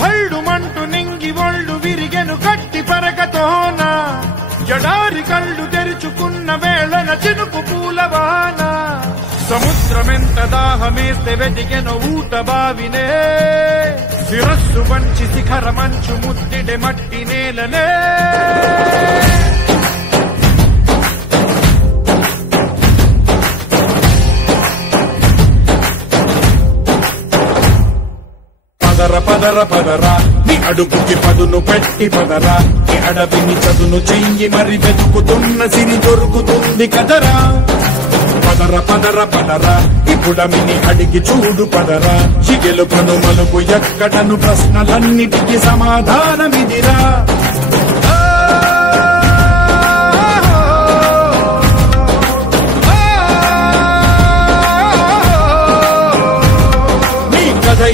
భళ్ళుమంటూ నింగి ఒళ్ళు విరిగెను గట్టి పరకతోన జడారి కళ్ళు తెరుచుకున్న వేళన చినుకు పూలవాన సముద్రమెంత దాహమేస్తే వెతికెను ఊట బావినే శిరస్సు వంచి శిఖర మంచు ముద్దిడే మట్టి నేలనే పదర పదర పదరా నీ అడుగుకి పదును పెట్టి పదరా నీ అడవిని చదును చెయ్యి మరి వెతుకుతున్న సిరి దొరుకుతుంది కదరా పదర పదర పదరా ఇప్పుడమిని అడిగి చూడు పదరా చిగెలు పను మలుపు ఎక్కడను ప్రశ్నలన్నిటికీ సమాధానమిదిరా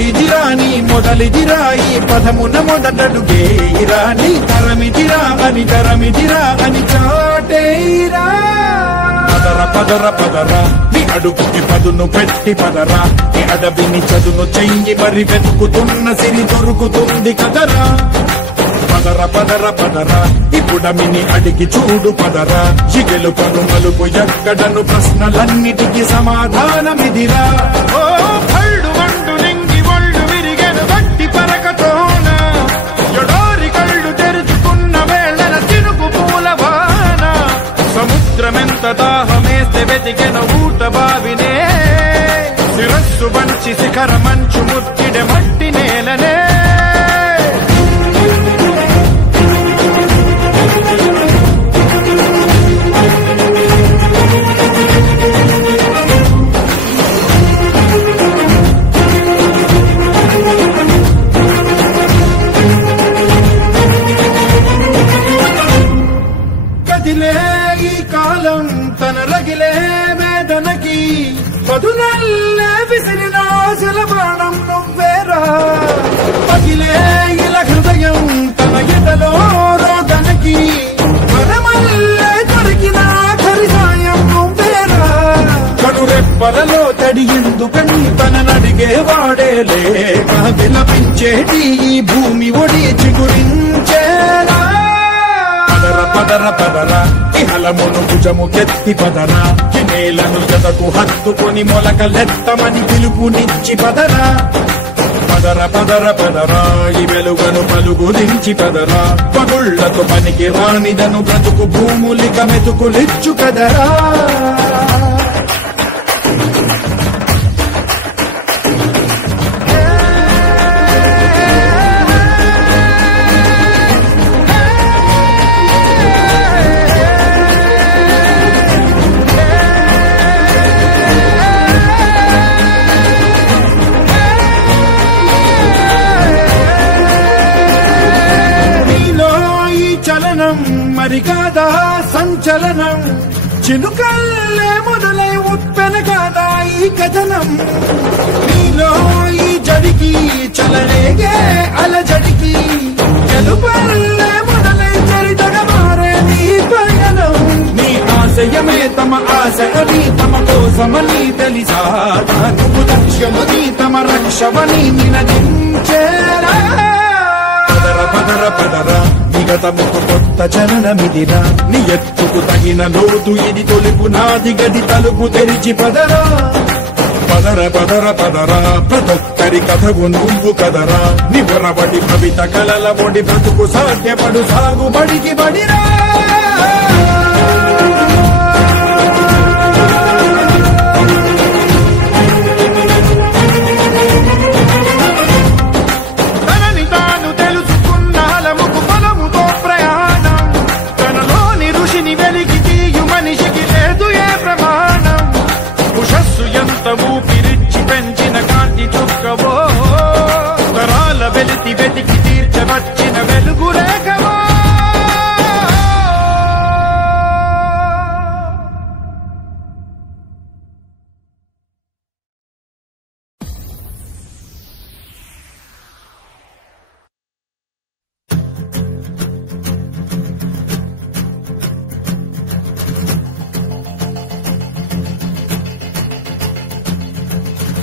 ఇదిరా నీ మొదలిదిరా ఈ పదమున మొదటడుగేయిరా నీ తరమిదిరా అని చాటేయిరా పదర పదర పదరా నీ అడుగుకి పదును పెట్టి పదరా నీ అడవిని చదును చెయ్యి మరి వెతుకుతున్న సిరి దొరుకుతుంది కదరా పదర పదర పదరా ఇప్పుడమిని అడిగి చూడు పదరా చిగెలు పను మలుపు ఎక్కడను ప్రశ్నలన్నిటికీ సమాధానమిదిరా ఓ భళ్ళు మండు నింగి ఒళ్ళు విరిగెను గట్టి పరకతోన జడారి కళ్ళు తెరుచుకున్న వేళన చినుకు పూలవాన సముద్రమెంత దాహమేస్తే వెతికెను ఊట బావినే శిరస్సు వంచి శిఖర మంచు ముద్దిడే మట్టి నేలనే ఈ కాలం తన రగిలే వేదనకి పదునల్లే విసిరిన ఆశల బాణం నువ్వేరా పగిలే ఇలా హృదయం తన ఎదలో రోదనకి మనమల్లే దొరికిన ఆఖరి సాయం నువ్వేరా కడురెప్పలలో తడి ఎందుకని తననడిగేవాడేలే విలపించేటి ఈ భూమి ఒడి చిగురించేలా పదర పదరా ఇహలమును భుజము కెత్తి పదరా నేలను జతకు హత్తుకొని మొలకలెత్తమని పిలుపునిచ్చి పదరా పదర పదర పదరా ఈ వెలుగను పలుగురించి పదరా పగుళ్లతో పనికి రానిదను బ్రతుకు భూములిక మెతుకులిచ్చు కదరా మరి కాదా సంచలనం చినుకల్లే మొదలై ఉప్పెన కాదా ఈ కథనం నీలో ఈ జడికి చలరేగే అలజడికి గెలుపల్లే మొదలై చరితగా మారే నీ పయనం నీ ఆశయమే తమ ఆశని తమ కోసమని తెలిసా నువ్వు లక్ష్యమని తమ రక్షమని నినదించేరా పదర పదర పదరా నిగతముకు కొత్త చలనమిదిరా నీ ఎత్తుకు తగిన లోతు ఇది తొలుపు నాది గది తలుపు తెరిచి పదరా పదర పదర పదరా ప్రతొక్కరి కథవు నువ్వు కదరా నివరబడి కవిత కలల మొడి బ్రతుకు సాధ్యపడు సాగుబడికి బడిరా ఊపిరిచ్చి పెంచిన కాంతి చుక్కవో తరాల వెలితి వెతికి తీర్చవచ్చిన వెలుగురేఖవో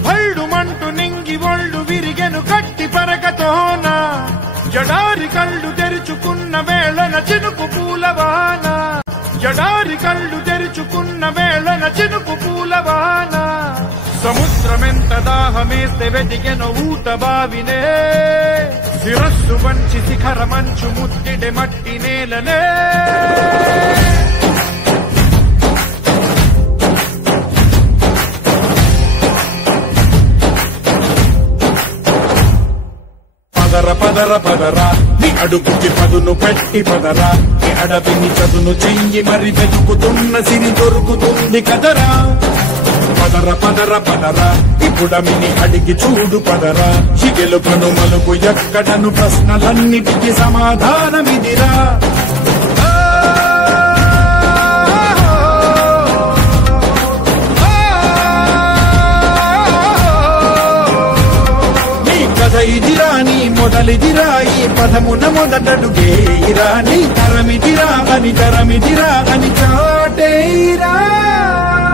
భళ్ళుమంటూ నింగి ఒళ్ళు విరిగెను గట్టి పరకతోన ఎడారి కళ్ళు తెరుచుకున్న వేళన చినుకు పూలవాన ఎడారి కళ్ళు తెరుచుకున్న వేళన చినుకు పూలవాన సముద్రమెంత దాహమేస్తే వెతికెను ఊట బావినే శిరస్సు వంచి శిఖర మంచు ముద్దిడే మట్టి నేలనే పదర పదర పదరా నీ అడుగుకి పదును పెట్టి పదరా నీ అడవిని చదును చెయ్యి మరి వెతుకుతున్న సిరి దొరుకుతుంది కదరా పదర పదర పదరా ఇప్పుడమిని అడిగి చూడు పదరా చిగెలు పను మలుపు ఎక్కడను ప్రశ్నలన్నిటికీ సమాధానమిదిరా ఇదిరా నీ మొదలిదిరా ఈ పదమున మొదటడుగేరా నీ తరమిదిరా అని చాటేరా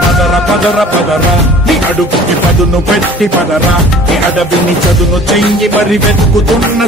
పదర పదర పదరా నీ అడుగుకి పదును పెట్టి పదరా నీ అడవిని చదును చెయ్యి మరి వెతుకుతున్న